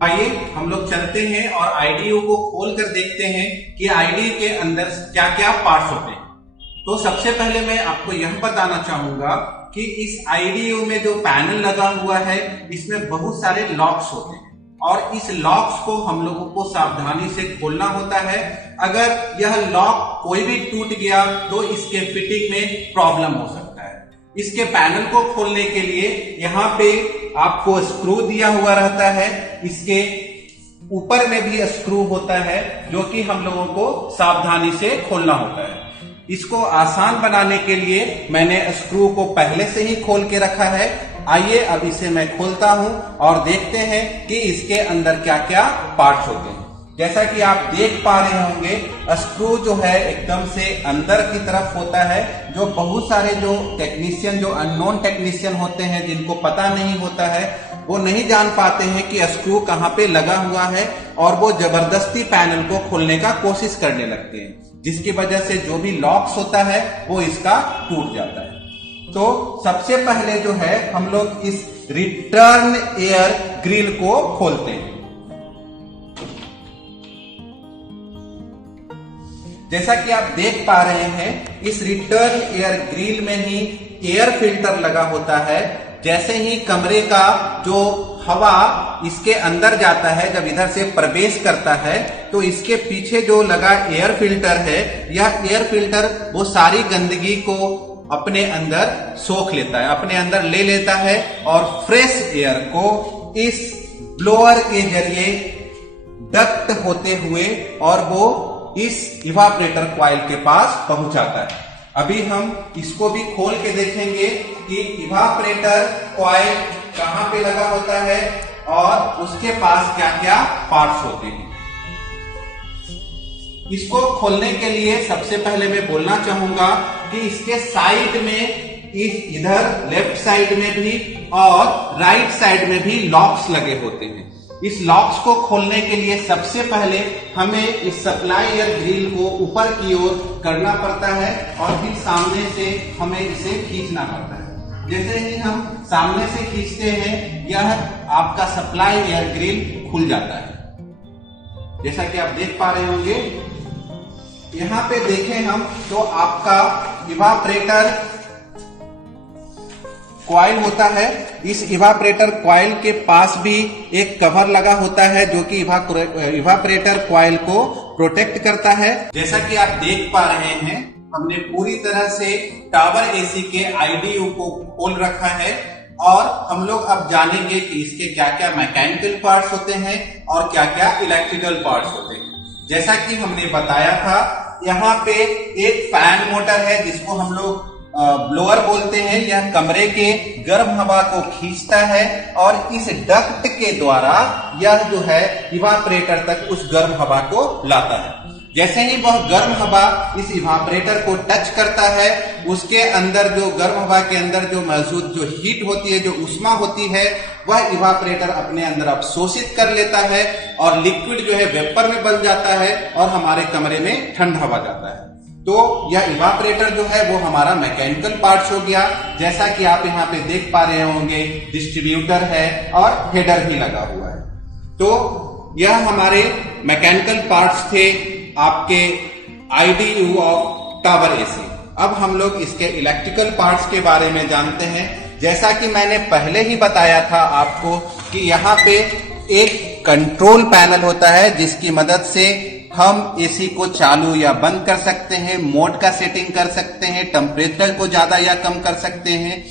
आइए हम लोग चलते हैं और आईडीयू को खोल कर देखते हैं कि आईडीयू के अंदर क्या क्या पार्ट्स होते हैं। तो सबसे पहले मैं आपको यह बताना चाहूंगा कि इस आईडीयू में जो पैनल लगा हुआ है इसमें बहुत सारे लॉक्स होते हैं और इस लॉक्स को हम लोगों को सावधानी से खोलना होता है। अगर यह लॉक कोई भी टूट गया तो इसके फिटिंग में प्रॉब्लम हो सकता है। इसके पैनल को खोलने के लिए यहाँ पे आपको स्क्रू दिया हुआ रहता है, इसके ऊपर में भी स्क्रू होता है जो कि हम लोगों को सावधानी से खोलना होता है। इसको आसान बनाने के लिए मैंने स्क्रू को पहले से ही खोल के रखा है। आइए अब इसे मैं खोलता हूं और देखते हैं कि इसके अंदर क्या क्या पार्ट्स होते हैं। जैसा कि आप देख पा रहे होंगे, स्क्रू जो है एकदम से अंदर की तरफ होता है। जो बहुत सारे जो टेक्नीशियन, जो अननोन टेक्नीशियन होते हैं, जिनको पता नहीं होता है, वो नहीं जान पाते हैं कि स्क्रू कहाँ पे लगा हुआ है और वो जबरदस्ती पैनल को खोलने का कोशिश करने लगते हैं, जिसकी वजह से जो भी लॉक्स होता है वो इसका टूट जाता है। तो सबसे पहले जो है हम लोग इस रिटर्न एयर ग्रिल को खोलते हैं। जैसा कि आप देख पा रहे हैं, इस रिटर्न एयर ग्रिल में ही एयर फिल्टर लगा होता है। जैसे ही कमरे का जो हवा इसके अंदर जाता है, जब इधर से प्रवेश करता है, तो इसके पीछे जो लगा एयर फिल्टर है, यह एयर फिल्टर वो सारी गंदगी को अपने अंदर सोख लेता है, अपने अंदर ले लेता है और फ्रेश एयर को इस ब्लोअर के जरिए डक्ट होते हुए और वो इस इवापोरेटर कॉइल के पास पहुंचाता है। अभी हम इसको भी खोल के देखेंगे कि इवापोरेटर कॉइल कहां पे लगा होता है और उसके पास क्या क्या पार्ट्स होते हैं। इसको खोलने के लिए सबसे पहले मैं बोलना चाहूंगा कि इसके साइड में, इधर लेफ्ट साइड में भी और राइट साइड में भी लॉक्स लगे होते हैं। इस लॉक्स को खोलने के लिए सबसे पहले हमें इस सप्लाई एयर ग्रिल को ऊपर की ओर करना पड़ता है और फिर सामने से हमें इसे खींचना पड़ता है। जैसे ही हम सामने से खींचते हैं, यह आपका सप्लाई एयर ग्रिल खुल जाता है। जैसा कि आप देख पा रहे होंगे, यहाँ पे देखें हम तो आपका इवापोरेटर कॉइल होता है। इस इवापोरेटर कॉइल के पास भी एक कवर लगा होता है जो कि इवापोरेटर कॉइल को प्रोटेक्ट करता है। जैसा कि आप देख पा रहे हैं, हमने पूरी तरह से टावर एसी के आईडीयू को खोल रखा है और हम लोग अब जानेंगे कि इसके क्या क्या मैकेनिकल पार्ट्स होते हैं और क्या क्या इलेक्ट्रिकल पार्ट्स होते हैं। जैसा कि हमने बताया था, यहाँ पे एक फैन मोटर है जिसको हम लोग ब्लोअर बोलते हैं। यह कमरे के गर्म हवा को खींचता है और इस डक्ट के द्वारा यह जो है इवापोरेटर तक उस गर्म हवा को लाता है। जैसे ही वह गर्म हवा इस इवापोरेटर को टच करता है, उसके अंदर जो गर्म हवा के अंदर जो मौजूद जो हीट होती है, जो ऊष्मा होती है, वह इवापोरेटर अपने अंदर अवशोषित कर लेता है और लिक्विड जो है वेपर में बन जाता है और हमारे कमरे में ठंडा हवा जाता है। तो यह इवापोरेटर जो है वो हमारा मैकेनिकल पार्ट्स हो गया। जैसा कि आप यहाँ पे देख पा रहे होंगे, डिस्ट्रीब्यूटर है और हेडर भी लगा हुआ है। तो यह हमारे मैकेनिकल पार्ट्स थे आपके आईडीयू ऑफ टावर एसी। अब हम लोग इसके इलेक्ट्रिकल पार्ट्स के बारे में जानते हैं। जैसा कि मैंने पहले ही बताया था आपको कि यहाँ पे एक कंट्रोल पैनल होता है जिसकी मदद से हम एसी को चालू या बंद कर सकते हैं, मोड का सेटिंग कर सकते हैं, टेम्परेचर को ज्यादा या कम कर सकते हैं।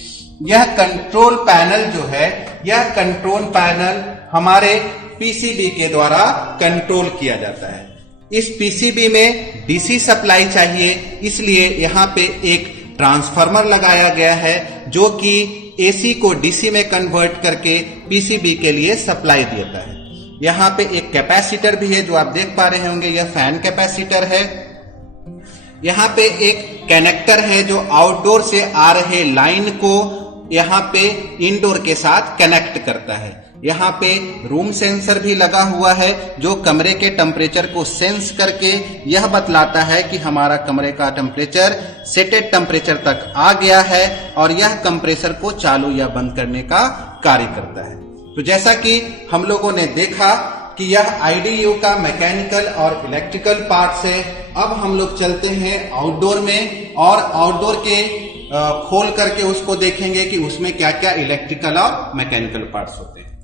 यह कंट्रोल पैनल जो है, यह कंट्रोल पैनल हमारे पीसीबी के द्वारा कंट्रोल किया जाता है। इस पीसीबी में डीसी सप्लाई चाहिए, इसलिए यहाँ पे एक ट्रांसफार्मर लगाया गया है जो कि एसी को डीसी में कन्वर्ट करके पीसीबी के लिए सप्लाई देता है। यहाँ पे एक कैपेसिटर भी है जो आप देख पा रहे होंगे, यह फैन कैपेसिटर है। यहाँ पे एक कनेक्टर है जो आउटडोर से आ रहे लाइन को यहाँ पे इंडोर के साथ कनेक्ट करता है। यहाँ पे रूम सेंसर भी लगा हुआ है जो कमरे के टेम्परेचर को सेंस करके यह बतलाता है कि हमारा कमरे का टेम्परेचर सेटेड टेम्परेचर तक आ गया है और यह कंप्रेसर को चालू या बंद करने का कार्य करता है। तो जैसा कि हम लोगों ने देखा कि यह IDU का मैकेनिकल और इलेक्ट्रिकल पार्ट्स है। अब हम लोग चलते हैं आउटडोर में और आउटडोर के खोल करके उसको देखेंगे कि उसमें क्या क्या इलेक्ट्रिकल और मैकेनिकल पार्ट्स होते हैं।